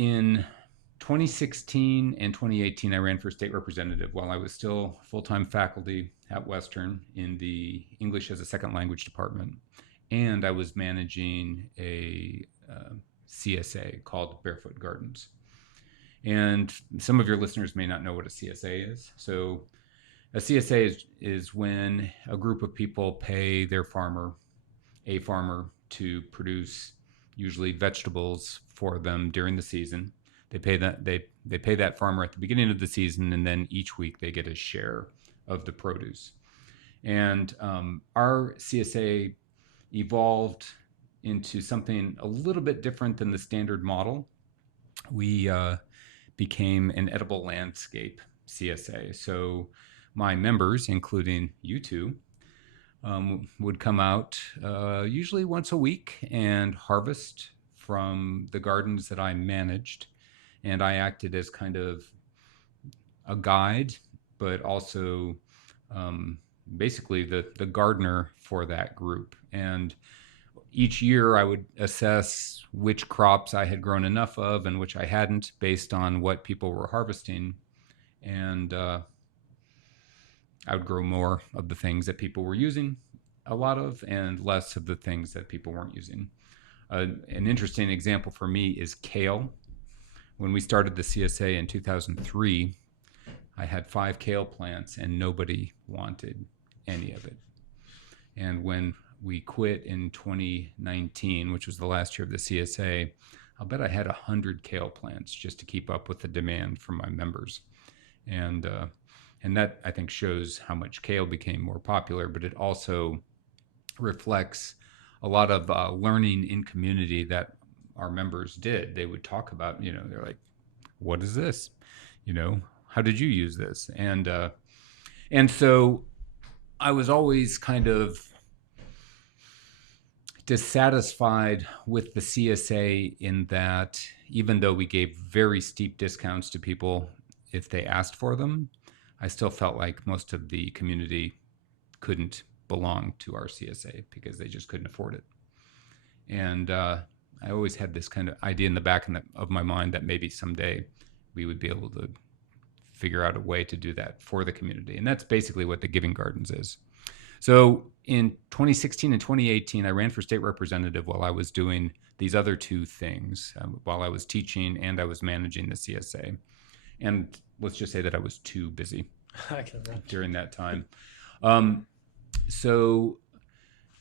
In 2016 and 2018, I ran for state representative while I was still full-time faculty at Western in the English as a Second Language department. And I was managing a CSA called Barefoot Gardens. And some of your listeners may not know what a CSA is. So a CSA is when a group of people pay their a farmer, to produce usually vegetables for them during the season. They pay that farmer at the beginning of the season, and then each week they get a share of the produce. And our CSA evolved into something a little bit different than the standard model. We became an edible landscape CSA. So my members, including you two, would come out usually once a week and harvest from the gardens that I managed. And I acted as kind of a guide, but also basically the gardener for that group. And each year I would assess which crops I had grown enough of and which I hadn't, based on what people were harvesting. And I would grow more of the things that people were using a lot of, and less of the things that people weren't using. An interesting example for me is kale. When we started the CSA in 2003, I had 5 kale plants and nobody wanted any of it. And when we quit in 2019, which was the last year of the CSA, I'll bet I had 100 kale plants just to keep up with the demand from my members. And that, I think, shows how much kale became more popular, but it also reflects a lot of learning in community that our members did. They would talk about, they're like, what is this? How did you use this? And so I was always kind of dissatisfied with the CSA in that, even though we gave very steep discounts to people if they asked for them, I still felt like most of the community couldn't belong to our CSA because they just couldn't afford it. And I always had this kind of idea in the back of my mind that maybe someday we would be able to figure out a way to do that for the community. And that's basically what the Giving Gardens is. So in 2016 and 2018, I ran for state representative while I was doing these other two things, while I was teaching and I was managing the CSA. And let's just say that I was too busy during that time. So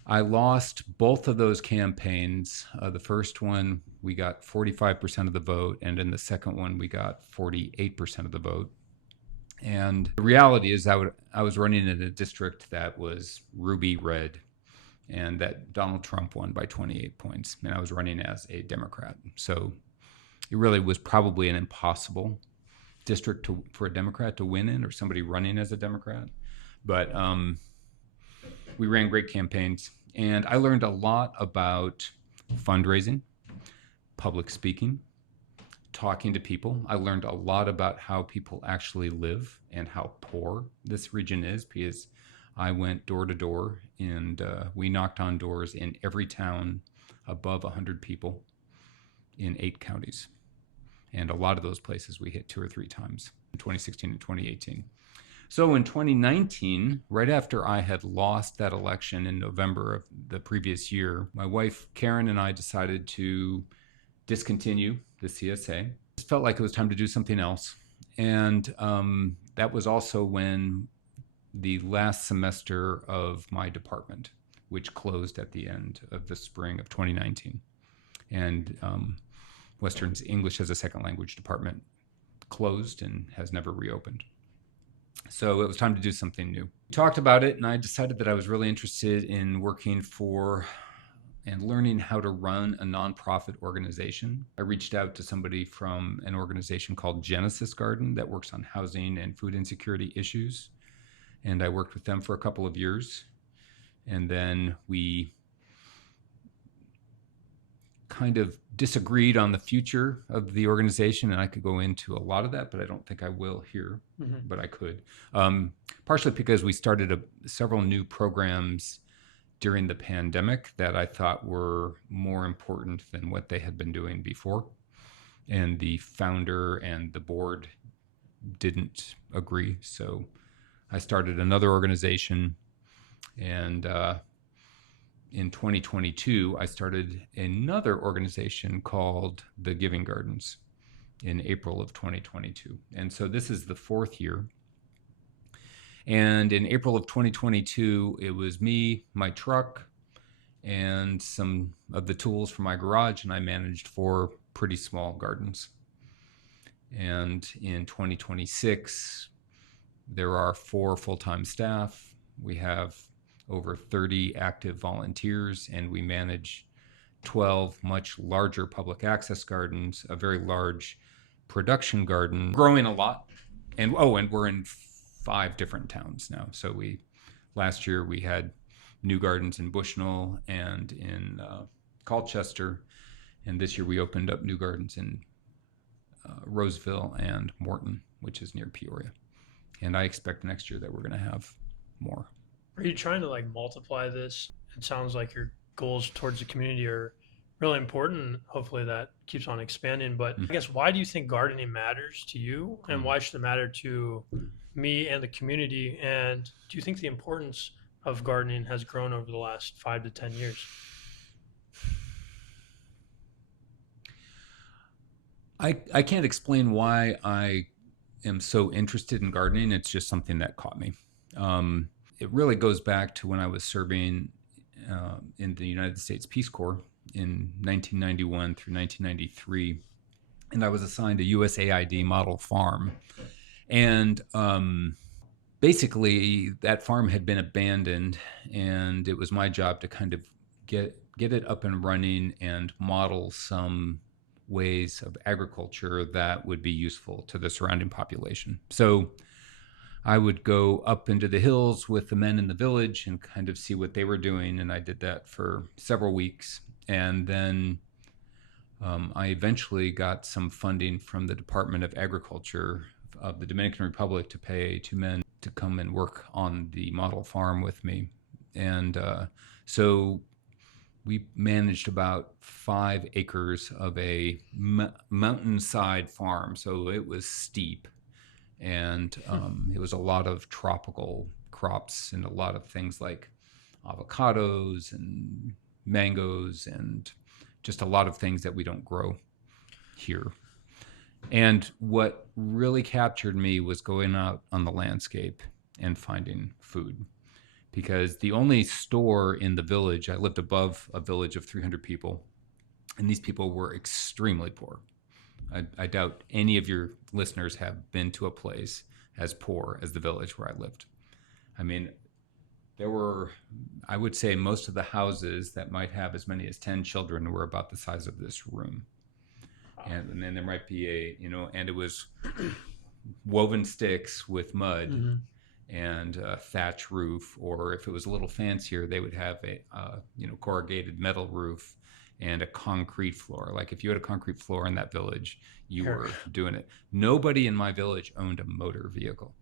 I lost both of those campaigns. The first one, we got 45% of the vote, and in the second one, we got 48% of the vote. And the reality is I was running in a district that was ruby red, and that Donald Trump won by 28 points, and I was running as a Democrat. So it really was probably an impossible district for a Democrat to win in, or somebody running as a Democrat. But we ran great campaigns, and I learned a lot about fundraising, public speaking, talking to people. I learned a lot about how people actually live and how poor this region is, because I went door to door and we knocked on doors in every town above 100 people in 8 counties. And a lot of those places we hit 2 or 3 times in 2016 and 2018. So in 2019, right after I had lost that election in November of the previous year, my wife Karen and I decided to discontinue the CSA. It felt like it was time to do something else. And that was also when the last semester of my department, which closed at the end of the spring of 2019. And Western's English as a Second Language department closed and has never reopened. So it was time to do something new. We talked about it, and I decided that I was really interested in working for and learning how to run a nonprofit organization. I reached out to somebody from an organization called Genesis Garden that works on housing and food insecurity issues. And I worked with them for a couple of years. And then we kind of disagreed on the future of the organization, and I could go into a lot of that, but I don't think I will here, but I could. Partially because we started several new programs during the pandemic that I thought were more important than what they had been doing before. and the founder and the board didn't agree. So I started another organization, and in 2022, I started another organization called the Giving Gardens in April of 2022. And so this is the fourth year. And in April of 2022, it was me, my truck, and some of the tools from my garage, and I managed 4 pretty small gardens. And in 2026, there are 4 full-time staff. We have over 30 active volunteers, and we manage 12 much larger public access gardens, a very large production garden, growing a lot. And we're in 5 different towns now. So last year we had new gardens in Bushnell and in Colchester, and this year we opened up new gardens in Roseville and Morton, which is near Peoria. And I expect next year that we're going to have more. Are you trying to like multiply this? It sounds like your goals towards the community are really important. Hopefully that keeps on expanding. But I guess, why do you think gardening matters to you, and why should it matter to me and the community? And do you think the importance of gardening has grown over the last 5 to 10 years? I can't explain why I am so interested in gardening. It's just something that caught me. It really goes back to when I was serving in the United States Peace Corps in 1991 through 1993. And I was assigned a USAID model farm. And basically, that farm had been abandoned, and it was my job to kind of get it up and running and model some ways of agriculture that would be useful to the surrounding population. So I would go up into the hills with the men in the village and kind of see what they were doing, and I did that for several weeks. And then I eventually got some funding from the Department of Agriculture of the Dominican Republic to pay 2 men to come and work on the model farm with me. And so we managed about 5 acres of a mountainside farm. So it was steep, and it was a lot of tropical crops and a lot of things like avocados and mangoes and just a lot of things that we don't grow here. And what really captured me was going out on the landscape and finding food. Because the only store in the village, I lived above a village of 300 people, and these people were extremely poor. I doubt any of your listeners have been to a place as poor as the village where I lived. I mean, there were, I would say, most of the houses that might have as many as 10 children were about the size of this room. And then there might be and it was woven sticks with mud. Mm-hmm. And a thatch roof, or if it was a little fancier, they would have a corrugated metal roof and a concrete floor. Like if you had a concrete floor in that village, you were doing it. Nobody in my village owned a motor vehicle.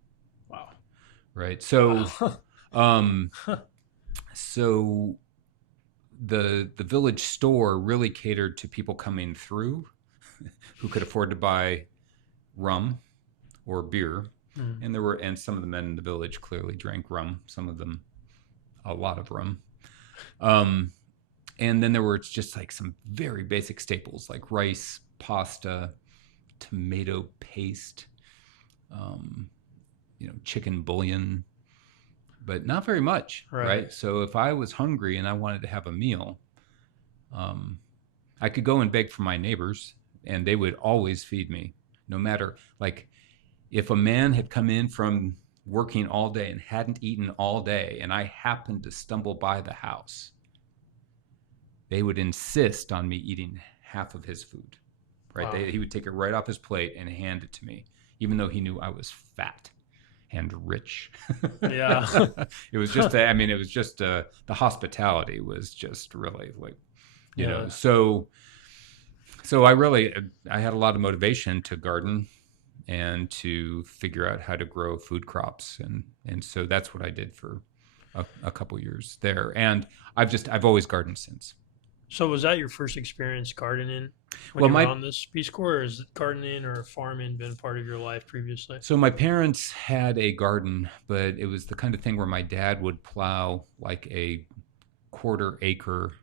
Wow. Right. So, so the village store really catered to people coming through who could afford to buy rum or beer. And some of the men in the village clearly drank rum, some of them a lot of rum. And then there were just like some very basic staples like rice, pasta, tomato paste, chicken bouillon, but not very much, right? So if I was hungry and I wanted to have a meal, I could go and beg for my neighbors, and they would always feed me, no matter, like, if a man had come in from working all day and hadn't eaten all day, and I happened to stumble by the house, they would insist on me eating half of his food, right? Wow. He would take it right off his plate and hand it to me, even though he knew I was fat and rich. Yeah. It was just, the hospitality was just really like, you know, so I had a lot of motivation to garden and to figure out how to grow food crops. And so that's what I did for a couple years there. And I've always gardened since. So was that your first experience gardening when Well, you were my on this Peace Corps, or has gardening or farming been part of your life previously? so my parents had a garden, but it was the kind of thing where my dad would plow like a quarter acre,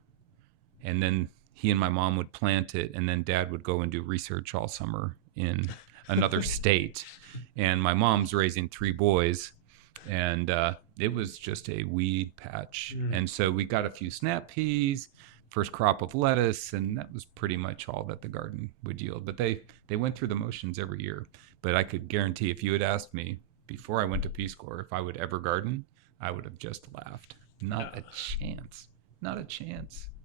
and then he and my mom would plant it, and then dad would go and do research all summer in another state. And my mom's raising three boys, and it was just a weed patch. Mm. And so we got a few snap peas, first crop of lettuce, and that was pretty much all that the garden would yield. But they went through the motions every year. But I could guarantee, if you had asked me before I went to Peace Corps if I would ever garden, I would have just laughed. Not Yeah. a chance. Not a chance.